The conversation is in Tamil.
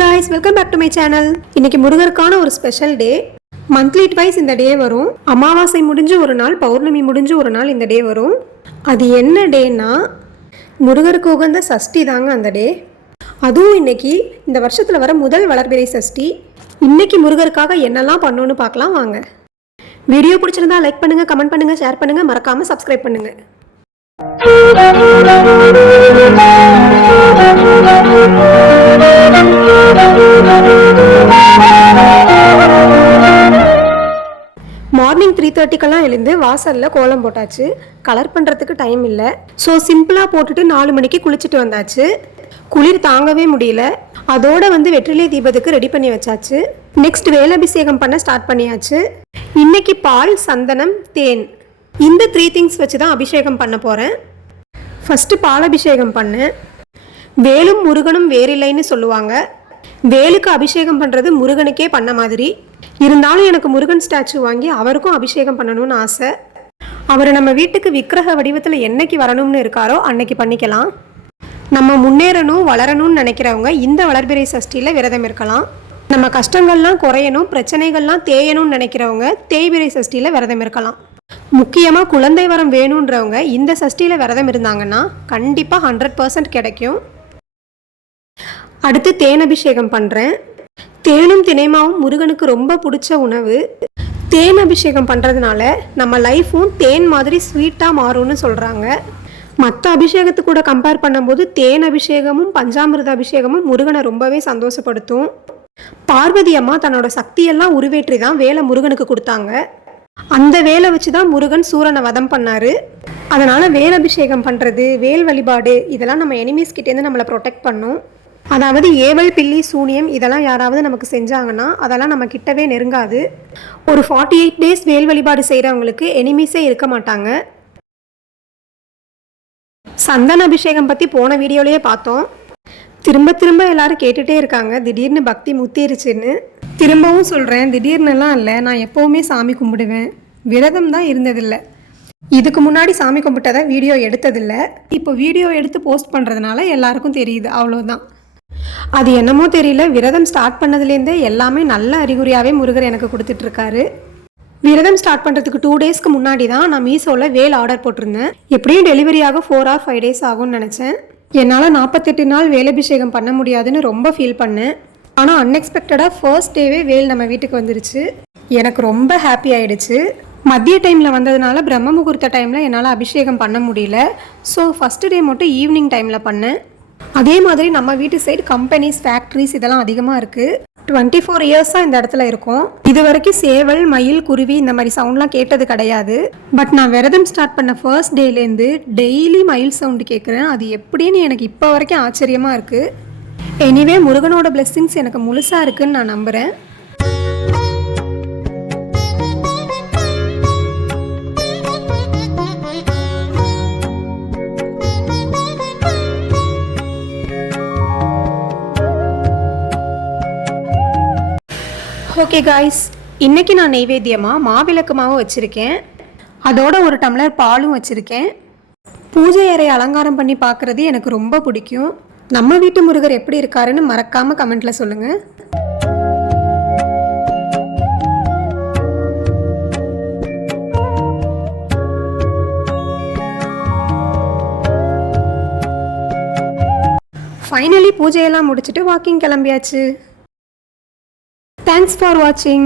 guys, welcome back to my channel. இன்னைக்கு முருகருக்கான ஒரு ஸ்பெஷல் டே. மந்த்லி ட்வைஸ் இந்த டே வரும். அமாவாசை முடிஞ்சு ஒரு நாள், பௌர்ணமி முடிஞ்சு ஒரு நாள் இந்த டே வரும். அது என்ன டேனா முருகருக்கு உகந்த சஷ்டி தாங்க அந்த டே. அதுவும் இன்னைக்கு இந்த வருஷத்துல வர முதல் வளர்பிறை சஷ்டி. இன்னைக்கு முருகருக்காக என்னெல்லாம் பண்ணணும்னு பார்க்கலாம் வாங்க. வீடியோ பிடிச்சிருந்தா லைக் பண்ணுங்க, கமெண்ட் பண்ணுங்க, ஷேர் பண்ணுங்க, மறக்காம சப்ஸ்கிரைப் பண்ணுங்க. மார்னிங் 3:30க்கெல்லாம் எழுந்து வாசலில் கோலம் போட்டாச்சு. கலர் பண்ணுறதுக்கு டைம் இல்லை, ஸோ சிம்பிளாக போட்டுட்டு 4 மணிக்கு குளிச்சுட்டு வந்தாச்சு. குளிர் தாங்கவே முடியல. அதோட வெற்றிலை தீபத்துக்கு ரெடி பண்ணி வச்சாச்சு. நெக்ஸ்ட் வேலாபிஷேகம் பண்ண ஸ்டார்ட் பண்ணியாச்சு. இன்னைக்கு பால், சந்தனம், தேன் இந்த 3 திங்ஸ் வச்சு தான் அபிஷேகம் பண்ண போகிறேன். ஃபஸ்ட்டு பால் அபிஷேகம் பண்ணேன். வேலும் முருகனும் வேறில்லைன்னு சொல்லுவாங்க. வேலுக்கு அபிஷேகம் பண்ணுறது முருகனுக்கே பண்ண மாதிரி. இருந்தாலும் எனக்கு முருகன் ஸ்டாச்சு வாங்கி அவருக்கும் அபிஷேகம் பண்ணணும்னு ஆசை. அவர் நம்ம வீட்டுக்கு விக்கிரக வடிவத்தில் என்னைக்கு வரணும்னு இருக்காரோ அன்னைக்கு பண்ணிக்கலாம். நம்ம முன்னேறணும், வளரணும்னு நினைக்கிறவங்க இந்த வளர்பிறை சஷ்டியில் விரதம் இருக்கலாம். நம்ம கஷ்டங்கள்லாம் குறையணும், பிரச்சனைகள்லாம் தேயணும்னு நினைக்கிறவங்க தேய்பிறை சஷ்டியில் விரதம் இருக்கலாம். முக்கியமாக குழந்தை வரம் வேணுன்றவங்க இந்த சஷ்டியில் விரதம் இருந்தாங்கன்னா கண்டிப்பாக 100% கிடைக்கும். அடுத்து தேன் அபிஷேகம் பண்ணுறேன். தேனும் தினைமாவும் முருகனுக்கு ரொம்ப பிடிச்ச உணவு. தேன் அபிஷேகம் பண்ணுறதுனால நம்ம லைஃப்பும் தேன் மாதிரி ஸ்வீட்டாக மாறும்னு சொல்கிறாங்க. மற்ற அபிஷேகத்து கூட கம்பேர் பண்ணும்போது தேன் அபிஷேகமும் பஞ்சாமிர்த அபிஷேகமும் முருகனை ரொம்பவே சந்தோஷப்படுத்தும். பார்வதி அம்மா தன்னோட சக்தியெல்லாம் உருவேற்றி தான் வேலை முருகனுக்கு கொடுத்தாங்க. அந்த வேலை வச்சு தான் முருகன் சூரனை வதம் பண்ணார். அதனால் வேல் அபிஷேகம் பண்ணுறது, வேல் வழிபாடு இதெல்லாம் நம்ம எனிமீஸ் கிட்டேருந்து நம்மளை ப்ரொடெக்ட் பண்ணும். அதாவது ஏவல், பில்லி, சூனியம் இதெல்லாம் யாராவது நமக்கு செஞ்சாங்கன்னா அதெல்லாம் நம்ம கிட்டவே நெருங்காது. ஒரு 48 டேஸ் வேல் வழிபாடு செய்கிறவங்களுக்கு எனிமீஸே இருக்க மாட்டாங்க. சந்தன அபிஷேகம் பற்றி போன வீடியோலேயே பார்த்தோம். திரும்ப திரும்ப எல்லாரும் கேட்டுகிட்டே இருக்காங்க திடீர்னு பக்தி முத்திருச்சுன்னு. திரும்பவும் சொல்கிறேன், திடீர்னுலாம் இல்லை. நான் எப்போவுமே சாமி கும்பிடுவேன். விரதம் தான் இருந்ததில்லை. இதுக்கு முன்னாடி சாமி கும்பிட்டதை வீடியோ எடுத்ததில்லை. இப்போ வீடியோ எடுத்து போஸ்ட் பண்ணுறதுனால எல்லாருக்கும் தெரியுது, அவ்வளோதான். அது என்னமோ தெரியல, விரதம் ஸ்டார்ட் பண்ணதுலேருந்தே எல்லாமே நல்ல அறிகுறியாகவே முருகர் எனக்கு கொடுத்துட்ருக்காரு. விரதம் ஸ்டார்ட் பண்ணுறதுக்கு 2 டேஸ்க்கு முன்னாடி தான் நான் மீஷோவில் வேல் ஆர்டர் போட்டிருந்தேன். எப்படியும் டெலிவரியாக 4 or 5 days ஆகும்னு நினச்சேன். என்னால் 48 நாள் வேலபிஷேகம் பண்ண முடியாதுன்னு ரொம்ப ஃபீல் பண்ணேன். ஆனால் அன்எக்ஸ்பெக்டடாக ஃபர்ஸ்ட் டேவே வேல் நம்ம வீட்டுக்கு வந்துருச்சு. எனக்கு ரொம்ப ஹாப்பி ஆகிடுச்சு. மதிய டைமில் வந்ததுனால பிரம்ம முகூர்த்த டைமில் என்னால் அபிஷேகம் பண்ண முடியல. ஸோ ஃபஸ்ட்டு டே மட்டும் ஈவினிங் டைமில் பண்ணேன். அதே மாதிரி நம்ம வீட்டு சைடு கம்பெனிஸ், ஃபேக்ட்ரிஸ் இதெல்லாம் அதிகமாக இருக்குது. 24 இயர்ஸாக இந்த இடத்துல இருக்கும். இது வரைக்கும் சேவல், மயில், குருவி இந்த மாதிரி சவுண்ட்லாம் கேட்டது கிடையாது. பட் நான் விரதம் ஸ்டார்ட் பண்ண ஃபர்ஸ்ட் டேலேருந்து டெய்லி மயில் சவுண்டு கேட்குறேன். அது எப்படின்னு எனக்கு இப்போ வரைக்கும் ஆச்சரியமாக இருக்குது. எனிவே முருகனோட பிளெஸ்ஸிங்ஸ் எனக்கு முழுசாக இருக்குதுன்னு நான் நம்புகிறேன். ஓகே காய்ஸ், இன்றைக்கி நான் நெய்வேத்தியமாக மாவிளக்கு மாவு வச்சுருக்கேன். அதோட ஒரு டம்ளர் பாலும் வச்சுருக்கேன். பூஜை அறை அலங்காரம் பண்ணி பார்க்குறது எனக்கு ரொம்ப பிடிக்கும். நம்ம வீட்டு முருகர் எப்படி இருக்காருன்னு மறக்காமல் கமெண்ட்டில் சொல்லுங்கள். ஃபைனலி பூஜையெல்லாம் முடிச்சுட்டு வாக்கிங் கிளம்பியாச்சு. Thanks for watching.